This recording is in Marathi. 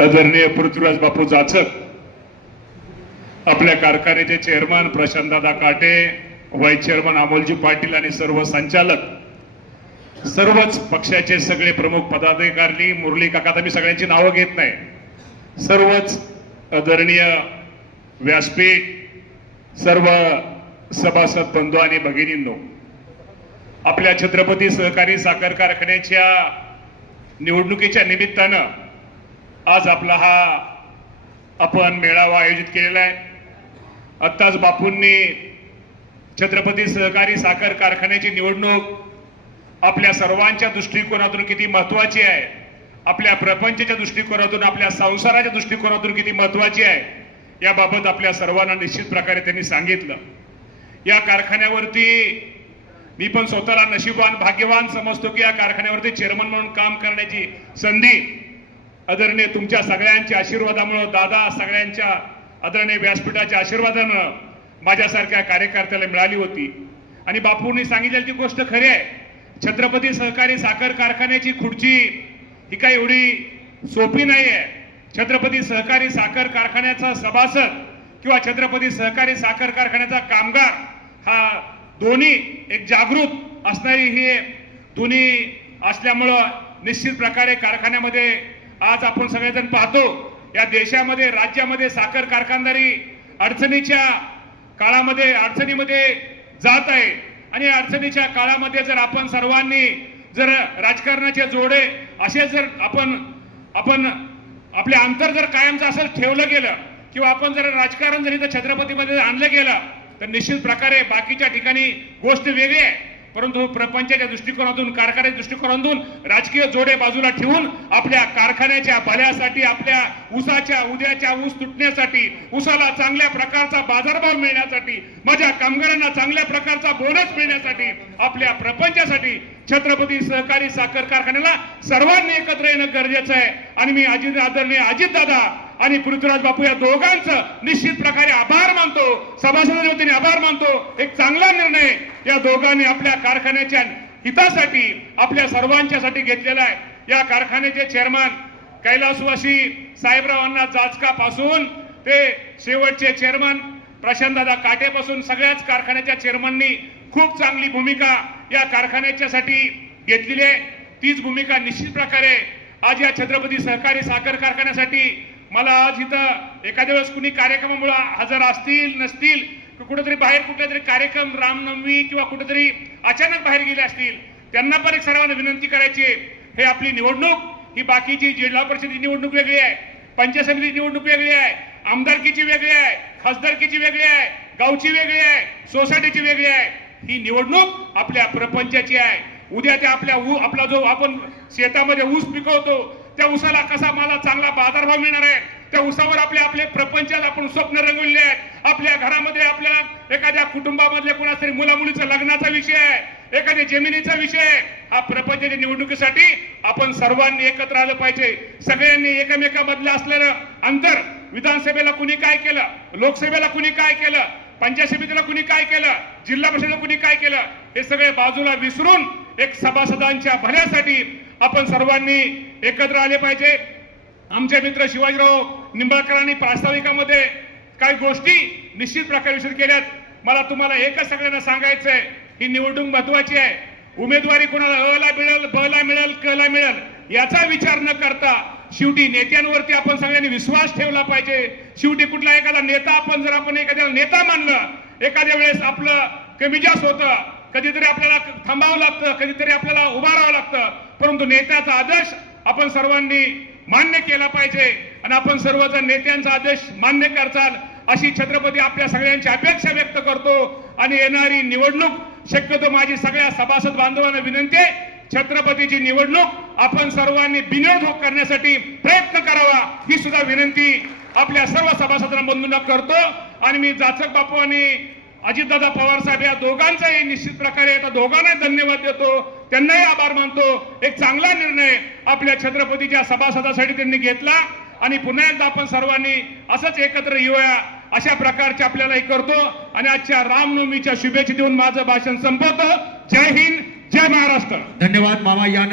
आदरणीय पृथ्वीराज बापू जाचक आपल्या कारखान्याचे चेअरमन प्रशांतदादा काटे व्हाईस चेअरमन अमोलजी पाटील आणि सर्व संचालक सर्वच पक्षाचे सगळे प्रमुख पदाधिकारी मुरली काका आता मी सगळ्यांची नावं घेत नाही. सर्वच आदरणीय व्यासपीठ सर्व सभासद बंधू आणि भगिनींनो आपल्या छत्रपती सहकारी साखर कारखान्याच्या निवडणुकीच्या निमित्तानं आज आपला हा आपण मेळावा आयोजित केलेला आहे. आत्ताच बापूंनी छत्रपती सहकारी साखर कारखान्याची निवडणूक आपल्या सर्वांच्या दृष्टिकोनातून किती महत्वाची आहे आपल्या प्रपंचाच्या दृष्टिकोनातून आपल्या संसाराच्या दृष्टिकोनातून किती महत्वाची आहे याबाबत आपल्या सर्वांना निश्चित प्रकारे त्यांनी सांगितलं. या कारखान्यावरती मी पण स्वतःला नशीबवान भाग्यवान समजतो की या कारखान्यावरती चेअरमन म्हणून काम करण्याची संधी आदरणीय तुमच्या सगळ्यांच्या आशीर्वादामुळं दादा सगळ्यांच्या आदरणीय व्यासपीठाच्या आशीर्वादानं माझ्यासारख्या कार्यकर्त्याला मिळाली होती. आणि बापूंनी सांगितलेली ती गोष्ट खरी आहे. छत्रपती सहकारी साखर कारखान्याची खुर्ची ही काही एवढी सोपी नाही आहे छत्रपती सहकारी साखर कारखान्याचा सभासद किंवा छत्रपती सहकारी साखर कारखान्याचा कामगार हा दोन्ही एक जागृत असणारी ही दोन्ही असल्यामुळं निश्चित प्रकारे कारखान्यामध्ये आज आपण सगळेजण पाहतो या देशामध्ये राज्यामध्ये साखर कारखानदारी अडचणीच्या काळामध्ये अडचणीमध्ये जात आहे. आणि या अडचणीच्या काळामध्ये जर आपण सर्वांनी जर राजकारणाचे जोडे असे जर आपण आपण आपले अंतर जर कायमचं असं ठेवलं गेलं किंवा आपण जर राजकारण जर इथं छत्रपतीमध्ये आणलं गेलं तर निश्चित प्रकारे बाकीच्या ठिकाणी गोष्ट वेगळी आहे. परंतु प्रपंचाच्या दृष्टिकोनातून कारखान्याच्या दृष्टिकोनातून राजकीय जोडे बाजूला ठेवून आपल्या कारखान्याच्या भल्यासाठी आपल्या ऊसाच्या उद्याच्या ऊस तुटण्यासाठी ऊसाला चांगल्या प्रकारचा बाजारभाव मिळण्यासाठी माझ्या कामगारांना चांगल्या प्रकारचा बोनस मिळण्यासाठी आपल्या प्रपंचासाठी छत्रपती सहकारी साखर कारखान्याला सर्वांनी एकत्र येणं गरजेचं आहे. आणि मी अजित आदरणीय अजित दादा आणि पृथ्वीराज बापू या दोघांचं निश्चित प्रकारे आभार मानतो. सभासदांच्या वतीने आभार मानतो. एक चांगला निर्णय या दोघांनी आपल्या कारखान्याच्या हितासाठी आपल्या सर्वांच्यासाठी घेतलेला आहे. या कारखान्याचे चेअरमन कैलासवासी साहेबरावांना जाचकापासून ते शेवटचे चेअरमन प्रशांतदादा काटेपासून सगळ्याच कारखान्याच्या चेअरमननी खूप चांगली भूमिका या कारखान्याच्यासाठी घेतलेली आहे. तीच भूमिका निश्चित प्रकारे आज या छत्रपती सहकारी साखर कारखान्यासाठी मला आज इथं एखाद्या वेळेस कुणी कार्यक्रमामुळे हजर असतील नसतील कुठेतरी बाहेर कुठला तरी कार्यक्रम रामनवमी किंवा कुठेतरी अचानक बाहेर गेले असतील त्यांना पण एक सर्वांना विनंती करायची आहे. हे आपली निवडणूक ही बाकीची जिल्हा परिषदेची निवडणूक वेगळी आहे पंचायत समितीची निवडणूक वेगळी आहे आमदारकीची वेगळी आहे खासदारकीची वेगळी आहे गावची वेगळी आहे सोसायटीची वेगळी आहे. ही निवडणूक आपल्या प्रपंचाची आहे. उद्या त्या आपल्या ऊ आपला जो आपण शेतामध्ये ऊस पिकवतो त्या उसाला कसा मला चांगला बाजारभाव मिळणार आहे? त्या उसावर आपले आपले प्रपंचात आपण स्वप्न रंगवले आहेत. आपल्या घरामध्ये आपल्याला एखाद्या कुटुंबामधल्या कोणाच तरी मुला मुलीचा लग्नाचा विषय आहे एखाद्या जमिनीचा विषय आहे. हा प्रपंचाच्या निवडणुकीसाठी आपण सर्वांनी एकत्र आलं पाहिजे. सगळ्यांनी एकमेकामधलं असलेलं अंतर. विधानसभेला कुणी काय केलं? लोकसभेला कुणी काय केलं? पंचायत समितीला कुणी काय केलं? जिल्हा परिषदेला कुणी काय केलं? हे सगळे बाजूला विसरून एक सभासदांच्या भल्यासाठी आपण सर्वांनी एकत्र आले पाहिजे. आमचे मित्र शिवाजीराव निंबाळकरांनी प्रास्ताविकामध्ये काही गोष्टी निश्चित प्रकारे विषय केल्यात. मला तुम्हाला एकच सगळ्यांना सांगायचं आहे ही निवडणूक महत्वाची आहे. उमेदवारी कोणाला अला मिळेल ब ला मिळेल कला मिळेल याचा विचार न करता शेवटी नेत्यांवरती आपण सगळ्यांनी विश्वास ठेवला पाहिजे. शेवटी कुठला एखादा नेता आपण जर आपण एखाद्याला नेता मानलं एखाद्या वेळेस आपलं कमी जास्त होतं कधीतरी आपल्याला थांबावं लागतं कधीतरी आपल्याला उभारावं लागतं. परंतु नेत्याचा आदर्श आपण सर्वांनी मान्य केला पाहिजे आणि आपण सर्वजण नेत्यांचा आदेश मान्य करचाल अशी छत्रपती आपल्या सगळ्यांची अपेक्षा व्यक्त करतो. आणि येणारी निवडणूक शक्यतो माझी सगळ्या सभासद बांधवांना विनंती आहे. छत्रपतीची निवडणूक आपण सर्वांनी बिनविरोध करण्यासाठी प्रयत्न करावा ही सुद्धा विनंती आपल्या सर्व सभासदांना बंधूंना करतो. आणि मी जाचक बापू आणि अजितदादा पवार साहेब या दोघांचाही निश्चित प्रकारे आता दोघांनाही धन्यवाद देतो. त्यांनाही आभार मानतो. एक चांगला निर्णय आपल्या छत्रपतीच्या सभासदासाठी त्यांनी घेतला. आणि पुन्हा एकदा आपण सर्वांनी असंच एकत्र येऊया. अशा प्रकारचे आपल्याला हे करतो. आणि आजच्या रामनवमीच्या शुभेच्छा देऊन माझं भाषण संपवतो. जय हिंद जय महाराष्ट्र. धन्यवाद मामा यानंद